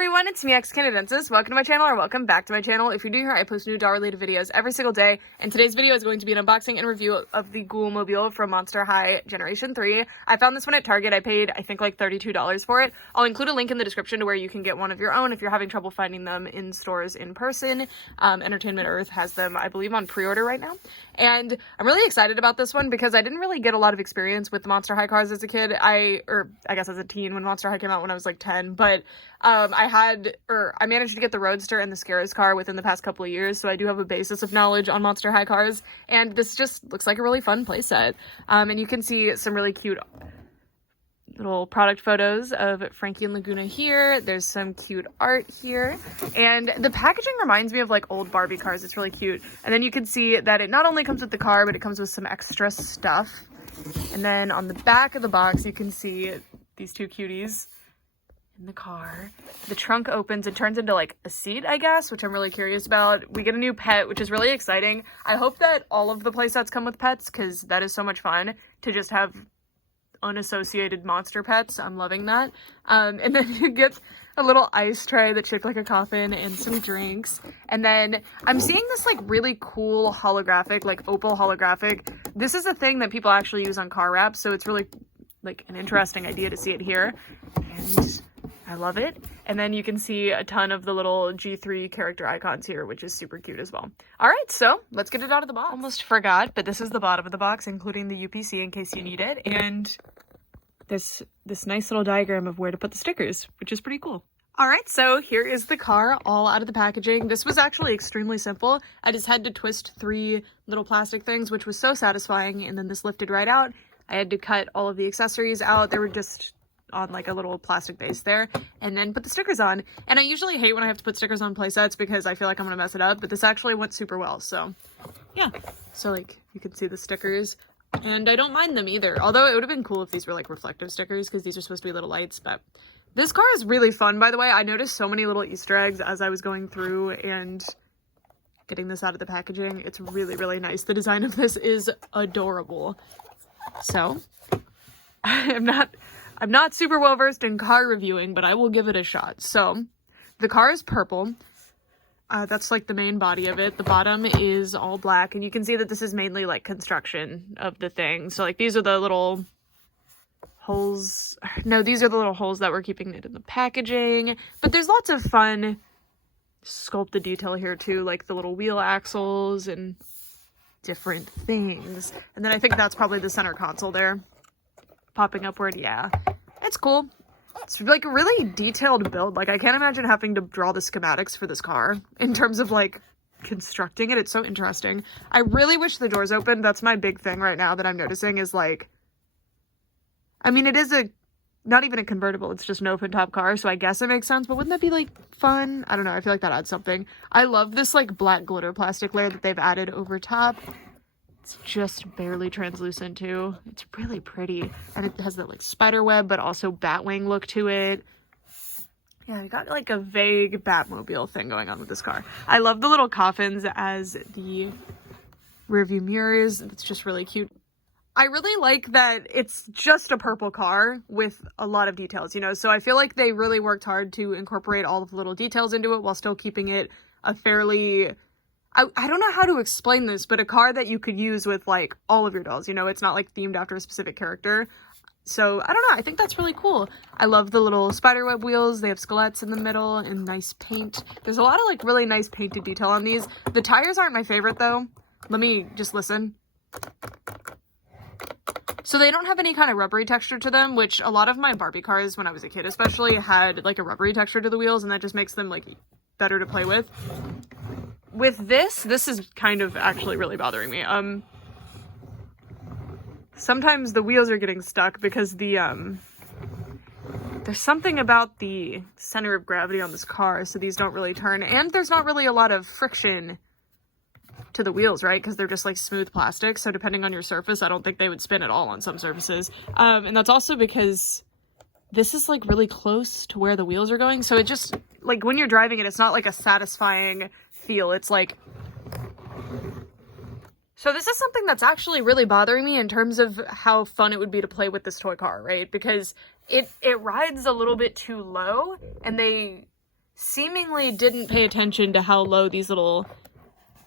everyone, it's me, Canadensis. Welcome to my channel, or welcome back to my channel. If you're new here, I post new doll-related videos every single day, and today's video is going to be an unboxing and review of the Ghoul Mobile from Monster High Generation 3. I found this one at Target. I paid, I think, like $32 for it. I'll include a link in the description to where you can get one of your own if you're having trouble finding them in stores in person. Entertainment Earth has them, I believe, on pre-order right now. And I'm really excited about this one because I didn't really get a lot of experience with the Monster High cars as a kid. I guess as a teen when Monster High came out when I was like 10, but I managed to get the Roadster and the Scares car within the past couple of years, so I do have a basis of knowledge on Monster High cars, and this just looks like a really fun playset. And you can see some really cute little product photos of Frankie and Laguna here. There's some cute art here, and the packaging reminds me of like old Barbie cars. It's really cute. And then you can see that it not only comes with the car, but it comes with some extra stuff. And then on the back of the box, you can see these two cuties in the car. The trunk opens and turns into like a seat, I guess, which I'm really curious about. We get a new pet, which is really exciting. I hope that all of the playsets come with pets, because that is so much fun to just have unassociated monster pets. I'm loving that. And then you get a little ice tray that's shaped like a coffin and some drinks. And then I'm seeing this like really cool holographic, like opal holographic. This is a thing that people actually use on car wraps, so it's really like an interesting idea to see it here. And I love it. And then you can see a ton of the little G3 character icons here, which is super cute as well. All right, so let's get it out of the box. Almost forgot, but this is the bottom of the box, including the UPC in case you need it. And this nice little diagram of where to put the stickers, which is pretty cool. All right, so here is the car all out of the packaging. This was actually extremely simple. I just had to twist 3 little plastic things, which was so satisfying. And then this lifted right out. I had to cut all of the accessories out. They were just on like a little plastic base there, and then put the stickers on. And I usually hate when I have to put stickers on playsets because I feel like I'm gonna mess it up, but this actually went super well. So yeah, so like you can see the stickers, and I don't mind them either, although it would have been cool if these were like reflective stickers because these are supposed to be little lights. But this car is really fun, by the way. I noticed so many little Easter eggs as I was going through and getting this out of the packaging. It's really, really nice. The design of this is adorable. So I'm not super well versed in car reviewing, but I will give it a shot. So the car is purple. That's like the main body of it. The bottom is all black, and you can see that this is mainly like construction of the thing. So like these are the little holes. No, these are the little holes that were keeping it in the packaging. But there's lots of fun sculpted detail here too, like the little wheel axles and different things. And then I think that's probably the center console there, popping upward. Yeah, it's cool. It's like a really detailed build. Like I can't imagine having to draw the schematics for this car in terms of like constructing it. It's so interesting. I really wish the doors opened. That's my big thing right now that I'm noticing is like, I mean, it is not even a convertible. It's just an open top car. So I guess it makes sense, but wouldn't that be like fun? I don't know. I feel like that adds something. I love this like black glitter plastic layer that they've added over top. It's just barely translucent too. It's really pretty. And it has that like spider web, but also Batwing look to it. Yeah, we got like a vague Batmobile thing going on with this car. I love the little coffins as the rearview mirrors. It's just really cute. I really like that it's just a purple car with a lot of details, you know? So I feel like they really worked hard to incorporate all of the little details into it while still keeping it a fairly... I don't know how to explain this, but a car that you could use with like all of your dolls, you know, it's not like themed after a specific character. So I don't know, I think that's really cool. I love the little spiderweb wheels. They have skeletons in the middle and nice paint. There's a lot of like really nice painted detail on these. The tires aren't my favorite though. Let me just listen. So they don't have any kind of rubbery texture to them, which a lot of my Barbie cars when I was a kid especially had like a rubbery texture to the wheels, and that just makes them like better to play with. With this is kind of actually really bothering me. Sometimes the wheels are getting stuck because there's something about the center of gravity on this car, so these don't really turn, and there's not really a lot of friction to the wheels, right? Because they're just like smooth plastic, so depending on your surface, I don't think they would spin at all on some surfaces. And that's also because this is like really close to where the wheels are going, so it just like when you're driving it, it's not like a satisfying feel. It's like, so this is something that's actually really bothering me in terms of how fun it would be to play with this toy car, right? Because it rides a little bit too low, and they seemingly didn't pay attention to how low these little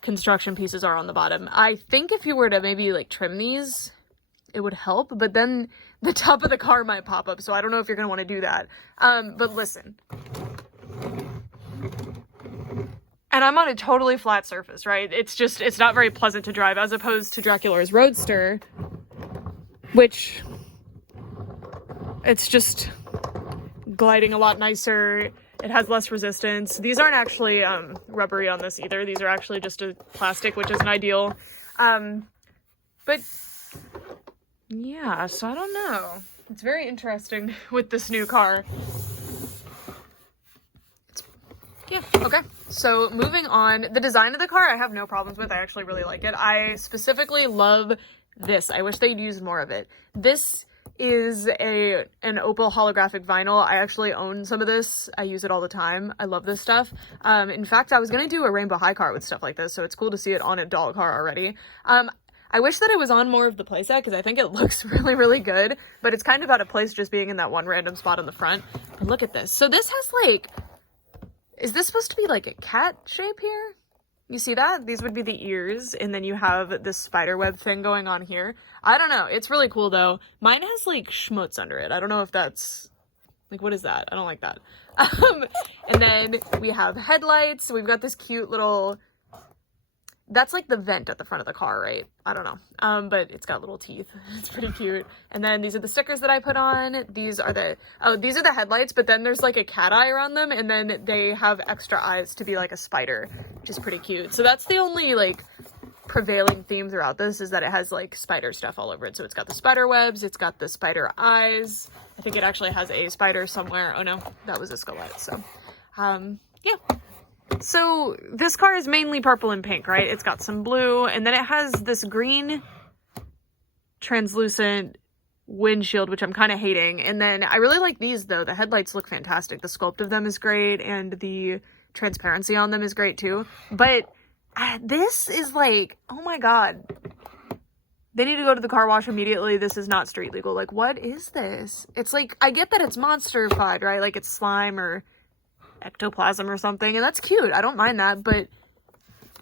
construction pieces are on the bottom. I think if you were to maybe like trim these, it would help, but then the top of the car might pop up, so I don't know if you're gonna want to do that. But listen. And I'm on a totally flat surface, right? It's not very pleasant to drive, as opposed to Dracula's Roadster, which it's just gliding a lot nicer. It has less resistance. These aren't actually rubbery on this either. These are actually just a plastic, which isn't ideal. But yeah, so I don't know. It's very interesting with this new car. Yeah, okay. So moving on, the design of the car I have no problems with. I actually really like it. I specifically love this. I wish they'd used more of it. This is an opal holographic vinyl. I actually own some of this. I use it all the time. I love this stuff. In fact, I was gonna do a rainbow high car with stuff like this, so it's cool to see it on a doll car already. I wish that it was on more of the playset because I think it looks really, really good, but it's kind of out of place just being in that one random spot on the front. But look at this. So this has like, is this supposed to be like a cat shape here? You see that? These would be the ears, and then you have this spider web thing going on here. I don't know. It's really cool though. Mine has like schmutz under it. I don't know if that's, like, what is that? I don't like that. And then we have headlights. We've got this cute little, that's like the vent at the front of the car, right? I don't know. But it's got little teeth. It's pretty cute. And then these are the stickers that I put on. These are the headlights, but then there's like a cat eye around them, and then they have extra eyes to be like a spider, which is pretty cute. So that's the only like prevailing theme throughout this, is that it has like spider stuff all over it. So it's got the spider webs, it's got the spider eyes. I think it actually has a spider somewhere. Oh no, that was a skelet. So, yeah. So this car is mainly purple and pink, right? It's got some blue, and then it has this green translucent windshield, which I'm kind of hating. And then I really like these though. The headlights look fantastic. The sculpt of them is great, and the transparency on them is great too. But this is like, oh my god. They need to go to the car wash immediately. This is not street legal. Like, what is this? It's like, I get that it's monster-fied, right? Like it's slime or ectoplasm or something, and that's cute. I don't mind that, but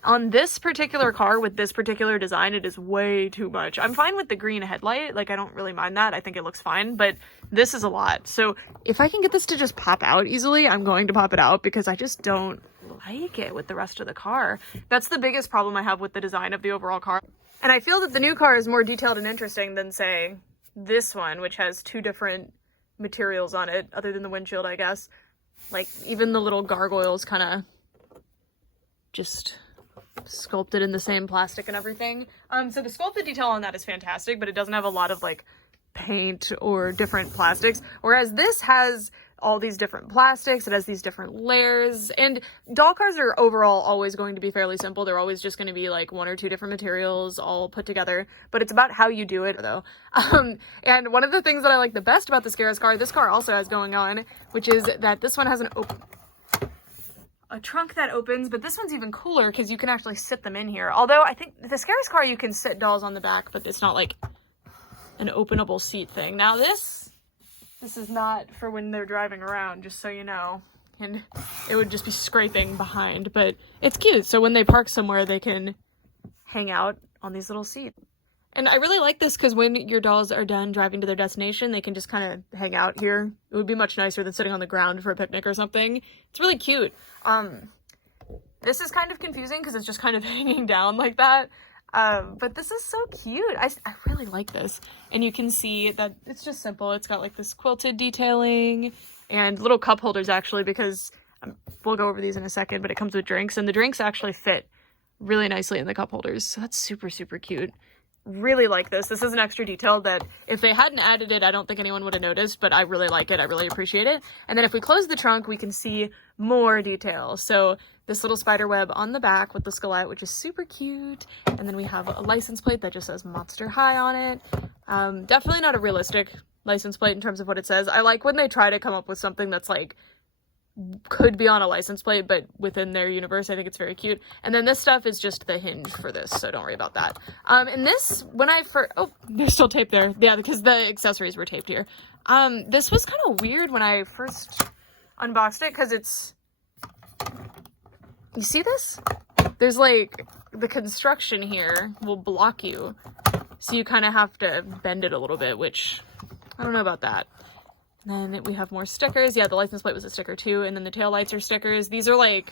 on this particular car with this particular design, it is way too much. I'm fine with the green headlight. Like, I don't really mind that. I think it looks fine, but this is a lot. So if I can get this to just pop out easily, I'm going to pop it out, because I just don't like it with the rest of the car. That's the biggest problem I have with the design of the overall car. And I feel that the new car is more detailed and interesting than, say, this one, which has two different materials on it, other than the windshield, I guess. Like, even the little gargoyles kind of just sculpted in the same plastic and everything. So the sculpted detail on that is fantastic, but it doesn't have a lot of, like, paint or different plastics. Whereas this has all these different plastics, it has these different layers, and doll cars are overall always going to be fairly simple. They're always just going to be like one or two different materials all put together, but it's about how you do it though. And one of the things that I like the best about this car this car also has going on, which is that this one has a trunk that opens, but this one's even cooler because you can actually sit them in here. Although I think the Scares car, you can sit dolls on the back, but it's not like an openable seat thing. Now this is not for when they're driving around, just so you know, and it would just be scraping behind, but it's cute. So when they park somewhere, they can hang out on these little seats. And I really like this because when your dolls are done driving to their destination, they can just kind of hang out here. It would be much nicer than sitting on the ground for a picnic or something. It's really cute. This is kind of confusing because it's just kind of hanging down like that. But this is so cute. I really like this. And you can see that it's just simple. It's got like this quilted detailing and little cup holders actually, because we'll go over these in a second, but it comes with drinks, and the drinks actually fit really nicely in the cup holders. So that's super, super cute. Really like this. This is an extra detail that if they hadn't added it, I don't think anyone would have noticed, but I really like it. I really appreciate it. And then if we close the trunk, we can see more detail. So this little spider web on the back with the skelet, which is super cute. And then we have a license plate that just says Monster High on it. Definitely not a realistic license plate in terms of what it says. I like when they try to come up with something that's like, could be on a license plate, but within their universe. I think it's very cute. And then this stuff is just the hinge for this, so don't worry about that. And this, when I first, oh, there's still tape there. Yeah, because the accessories were taped here. This was kind of weird when I first unboxed it, because it's You see this? There's like, the construction here will block you. So you kind of have to bend it a little bit, which I don't know about that. And then we have more stickers. Yeah, the license plate was a sticker too. And then the taillights are stickers. These are like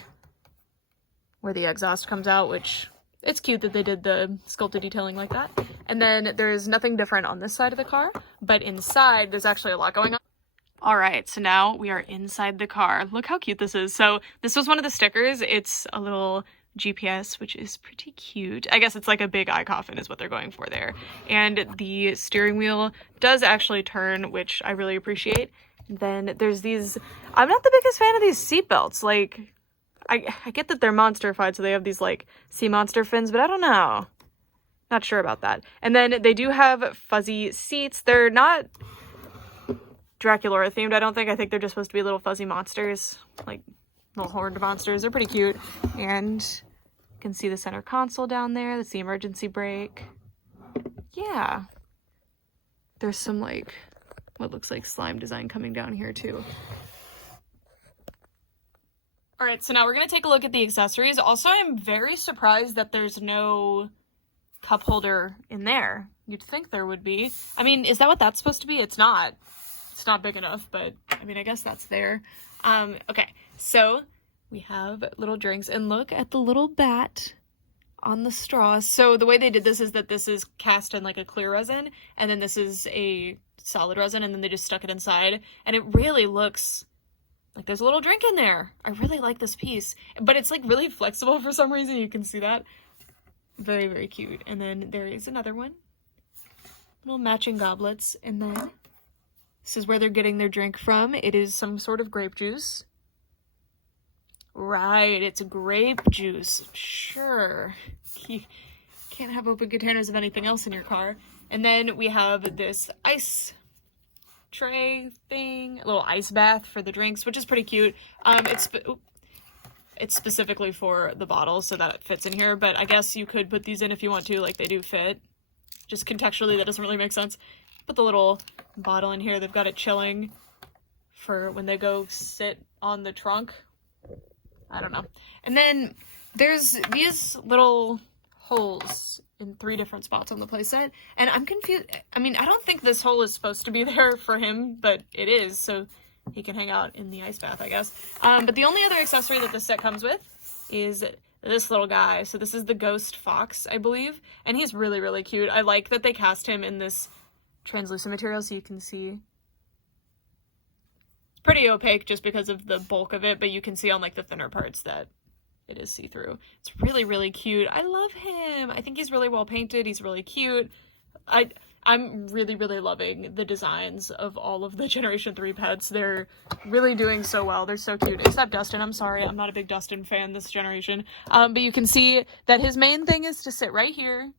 where the exhaust comes out, which it's cute that they did the sculpted detailing like that. And then there's nothing different on this side of the car, but inside there's actually a lot going on. All right, so now we are inside the car. Look how cute this is. So this was one of the stickers. It's a little GPS, which is pretty cute. I guess it's like a big eye coffin is what they're going for there. And the steering wheel does actually turn, which I really appreciate. And then there's these, I'm not the biggest fan of these seat belts. Like, I get that they're monster-fied, so they have these like sea monster fins, but I don't know. Not sure about that. And then they do have fuzzy seats. They're not Draculaura themed, I don't think. I think they're just supposed to be little fuzzy monsters, like little horned monsters. They're pretty cute. And you can see the center console down there. That's the emergency brake. Yeah. There's some like what looks like slime design coming down here too. All right, so now we're gonna take a look at the accessories. Also, I'm very surprised that there's no cup holder in there. You'd think there would be. I mean, is that what that's supposed to be? It's not. It's not big enough, but I mean, I guess that's there. Okay, so we have little drinks, and look at the little bat on the straw. So the way they did this is that this is cast in like a clear resin, and then this is a solid resin, and then they just stuck it inside, and it really looks like there's a little drink in there. I really like this piece, but it's like really flexible for some reason. You can see that. Very, very cute. And then there is another one. Little matching goblets, and then this is where they're getting their drink from. It is some sort of grape juice. Right, it's grape juice. Sure. You can't have open containers of anything else in your car. And then we have this ice tray thing, a little ice bath for the drinks, which is pretty cute. It's specifically for the bottle so that it fits in here, but I guess you could put these in if you want to, like they do fit. Just contextually, that doesn't really make sense. Put the little bottle in here. They've got it chilling for when they go sit on the trunk. I don't know. And then there's these little holes in 3 different spots on the playset, and I'm confused. I mean, I don't think this hole is supposed to be there for him, but it is, so he can hang out in the ice bath, I guess. But the only other accessory that this set comes with is this little guy. So this is the ghost fox, I believe, and he's really, really cute. I like that they cast him in this translucent material so you can see. It's pretty opaque just because of the bulk of it, but you can see on like the thinner parts that it is see-through. It's really, really cute. I love him. I think he's really well painted. He's really cute. I'm really, really loving the designs of all of the Generation 3 pets. They're really doing so well. They're so cute. Except Dustin. I'm sorry. I'm not a big Dustin fan this generation. But you can see that his main thing is to sit right here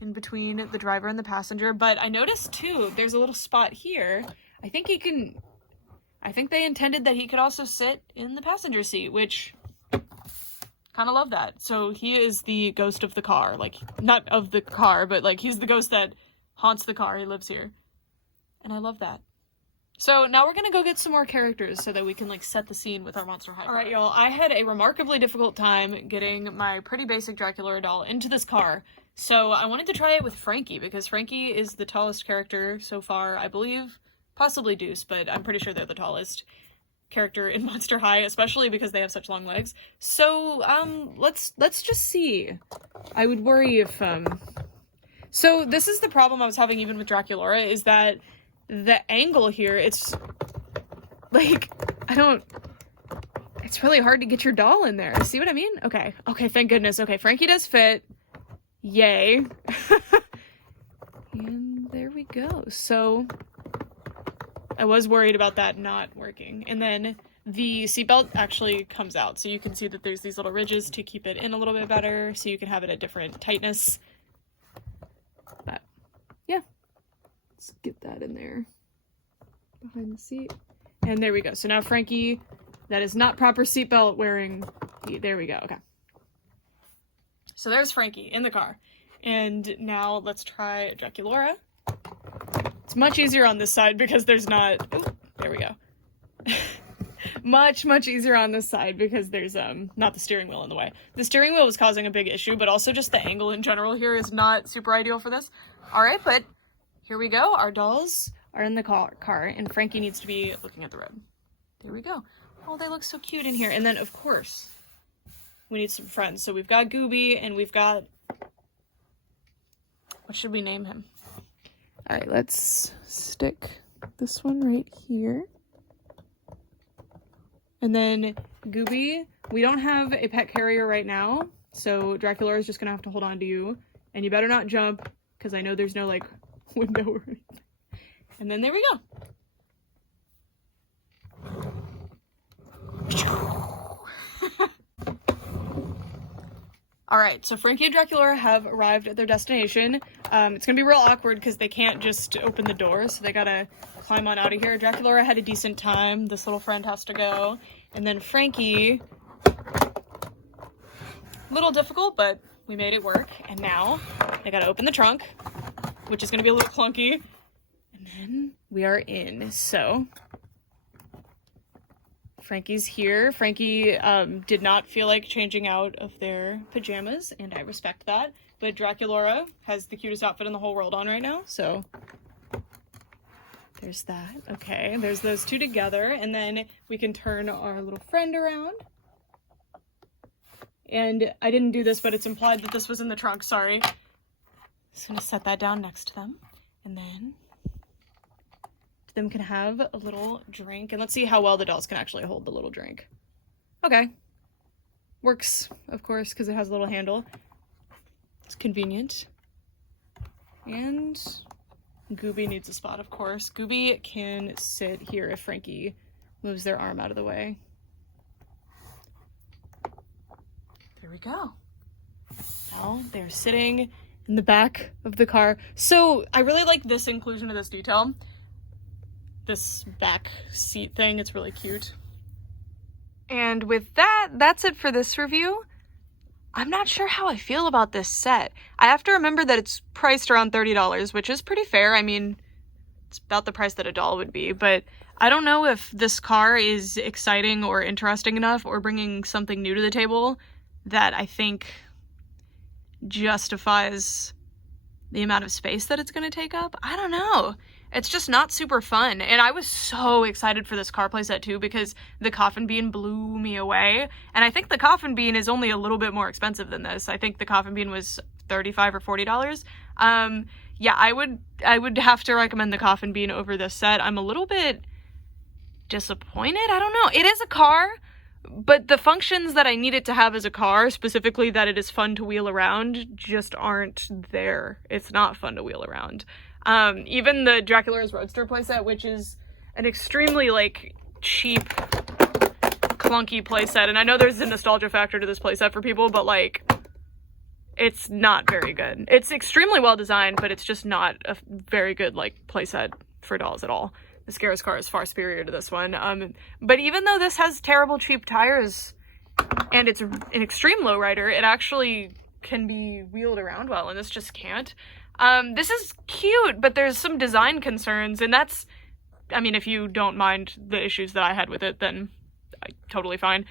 in between the driver and the passenger. But I noticed, too, there's a little spot here. I think they intended that he could also sit in the passenger seat, which kind of love that. So he is the ghost of the car. Like, not of the car, but like he's the ghost that haunts the car. He lives here. And I love that. So now we're gonna go get some more characters so that we can like set the scene with our Monster High. Alright y'all, I had a remarkably difficult time getting my pretty basic Draculaura doll into this car. So I wanted to try it with Frankie because Frankie is the tallest character so far, I believe. Possibly Deuce, but I'm pretty sure they're the tallest character in Monster High, especially because they have such long legs. So, let's just see. I would worry if, So this is the problem I was having even with Draculaura, is that the angle here, it's, like, it's really hard to get your doll in there. See what I mean? Okay, thank goodness. Okay, Frankie does fit. Yay. And there we go. So I was worried about that not working. And then the seatbelt actually comes out, so you can see that there's these little ridges to keep it in a little bit better, so you can have it at different tightness. But yeah, let's get that in there behind the seat. And there we go. So now Frankie, that is not proper seatbelt wearing. There we go. Okay. So there's Frankie in the car. And now let's try Draculaura. It's much easier on this side because there's not, oh, there we go. much easier on this side because there's not the steering wheel in the way. The steering wheel was causing a big issue, but also just the angle in general here is not super ideal for this. All right, but here we go. Our dolls are in the car, and Frankie needs to be looking at the road. There we go. Oh, they look so cute in here. And then, of course, we need some friends. So we've got Gooby, and we've got... What should we name him? All right, let's stick this one right here. And then Gooby, we don't have a pet carrier right now, so Draculaura is just gonna have to hold on to you. And you better not jump, because I know there's no, like, window or anything. And then there we go. All right, so Frankie and Draculaura have arrived at their destination. It's gonna be real awkward because they can't just open the door, so they gotta climb on out of here. Draculaura had a decent time. This little friend has to go. And then Frankie, little difficult, but we made it work. And now they gotta open the trunk, which is gonna be a little clunky. And then we are in, so Frankie's here. Frankie did not feel like changing out of their pajamas, and I respect that. But Draculaura has the cutest outfit in the whole world on right now, so there's that. Okay, there's those two together, and then we can turn our little friend around. And I didn't do this, but it's implied that this was in the trunk, sorry. Just gonna set that down next to them, and then them can have a little drink, and let's see how well the dolls can actually hold the little drink. Okay. Works, of course, because it has a little handle. It's convenient. And Gooby needs a spot, of course. Gooby can sit here if Frankie moves their arm out of the way. There we go. Now they're sitting in the back of the car. So I really like this inclusion of this detail. This back seat thing, it's really cute. And with that, that's it for this review. I'm not sure how I feel about this set. I have to remember that it's priced around $30, which is pretty fair. I mean, it's about the price that a doll would be, but I don't know if this car is exciting or interesting enough or bringing something new to the table that I think justifies the amount of space that it's going to take up. I don't know. It's just not super fun. And I was so excited for this car playset too because the Coffin Bean blew me away. And I think the Coffin Bean is only a little bit more expensive than this. I think the Coffin Bean was $35 or $40. Yeah, I would have to recommend the Coffin Bean over this set. I'm a little bit disappointed. I don't know. It is a car, but the functions that I need it to have as a car, specifically that it is fun to wheel around, just aren't there. It's not fun to wheel around. Even the Draculaura's Roadster playset, which is an extremely, like, cheap, clunky playset, and I know there's a nostalgia factor to this playset for people, but, like, it's not very good. It's extremely well designed, but it's just not a very good, like, playset for dolls at all. The Scare's car is far superior to this one. But even though this has terrible cheap tires, and it's an extreme lowrider, it actually can be wheeled around well, and this just can't. This is cute, but there's some design concerns, and that's, I mean, if you don't mind the issues that I had with it, then totally fine.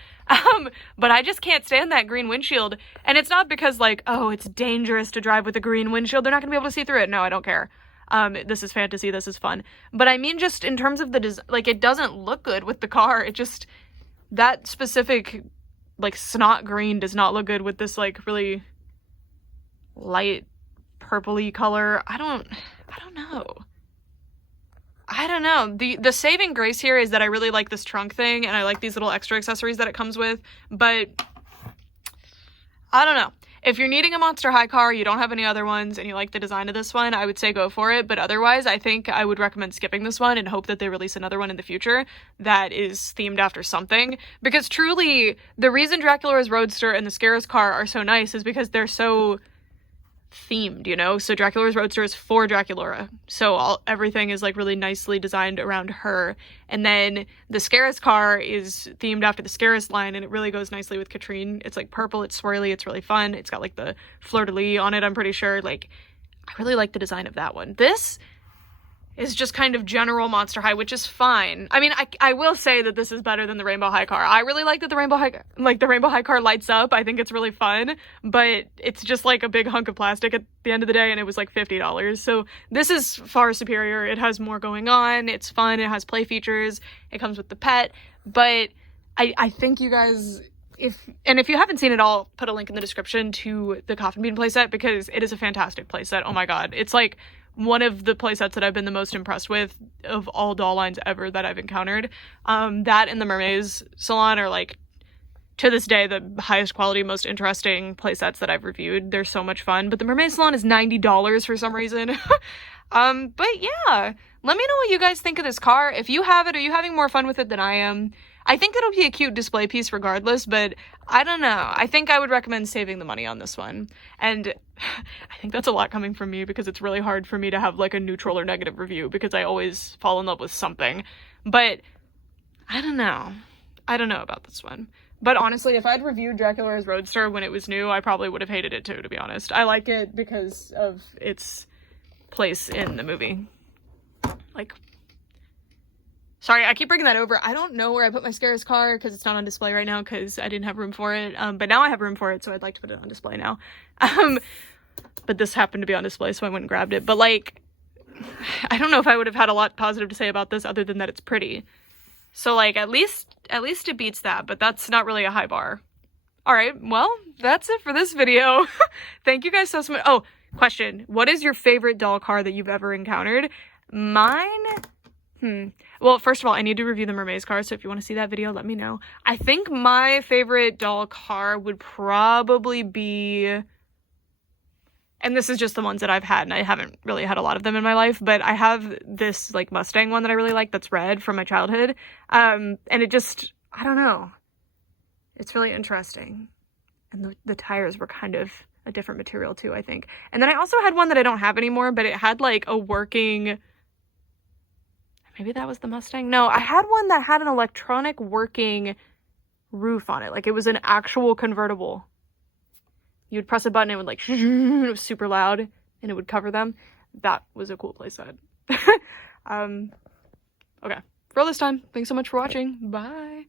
But I just can't stand that green windshield, and it's not because, like, oh, it's dangerous to drive with a green windshield, they're not gonna be able to see through it. No, I don't care. This is fantasy, this is fun. But I mean, just in terms of the like, it doesn't look good with the car. It just, that specific, like, snot green does not look good with this, like, really light purpley color. I don't know. The saving grace here is that I really like this trunk thing, and I like these little extra accessories that it comes with, but I don't know. If you're needing a Monster High car, you don't have any other ones, and you like the design of this one, I would say go for it, but otherwise, I think I would recommend skipping this one and hope that they release another one in the future that is themed after something, because truly, the reason Draculaura's Roadster and the Scare's car are so nice is because they're so themed, you know? So Draculaura's Roadster is for Draculaura, so everything is, like, really nicely designed around her, and then the Scare's car is themed after the Scare's line, and it really goes nicely with Katrine. It's, like, purple, it's swirly, it's really fun, it's got, like, the fleur-de-lis on it, I'm pretty sure. Like, I really like the design of that one. This is just kind of general Monster High, which is fine. I mean, I will say that this is better than the Rainbow High car. I really like that the Rainbow High car lights up. I think it's really fun, but it's just like a big hunk of plastic at the end of the day, and it was like $50. So this is far superior. It has more going on. It's fun. It has play features. It comes with the pet, but I think you guys, if you haven't seen it, I'll put a link in the description to the Coffin Bean playset, because it is a fantastic playset. Oh my god. It's like one of the playsets that I've been the most impressed with of all doll lines ever that I've encountered. That and the Mermaid's Salon are like, to this day, the highest quality, most interesting playsets that I've reviewed. They're so much fun, but the Mermaid's Salon is $90 for some reason. But yeah, let me know what you guys think of this car. If you have it, are you having more fun with it than I am? I think it'll be a cute display piece regardless, but I don't know. I think I would recommend saving the money on this one. And I think that's a lot coming from me, because it's really hard for me to have like a neutral or negative review, because I always fall in love with something. But I don't know. I don't know about this one. But honestly, if I'd reviewed Dracula's Roadster when it was new, I probably would have hated it too, to be honest. I like it because of its place in the movie. Like, sorry, I keep bringing that over. I don't know where I put my Scares car, because it's not on display right now, because I didn't have room for it. But now I have room for it, so I'd like to put it on display now. But this happened to be on display, so I went and grabbed it. But like, I don't know if I would have had a lot positive to say about this other than that it's pretty. So like, at least it beats that, but that's not really a high bar. All right, well, that's it for this video. Thank you guys so much. Oh, question. What is your favorite doll car that you've ever encountered? Mine? Well, first of all, I need to review the Mermaid's car, so if you want to see that video, let me know. I think my favorite doll car would probably be, and this is just the ones that I've had, and I haven't really had a lot of them in my life, but I have this like Mustang one that I really like that's red from my childhood. And it just, I don't know. It's really interesting. And the tires were kind of a different material too, I think. And then I also had one that I don't have anymore, but it had like a working, maybe that was the Mustang? No, I had one that had an electronic working roof on it. Like, it was an actual convertible. You would press a button, it would like, it was super loud, and it would cover them. That was a cool playset. Okay, for all this time, thanks so much for watching. Bye.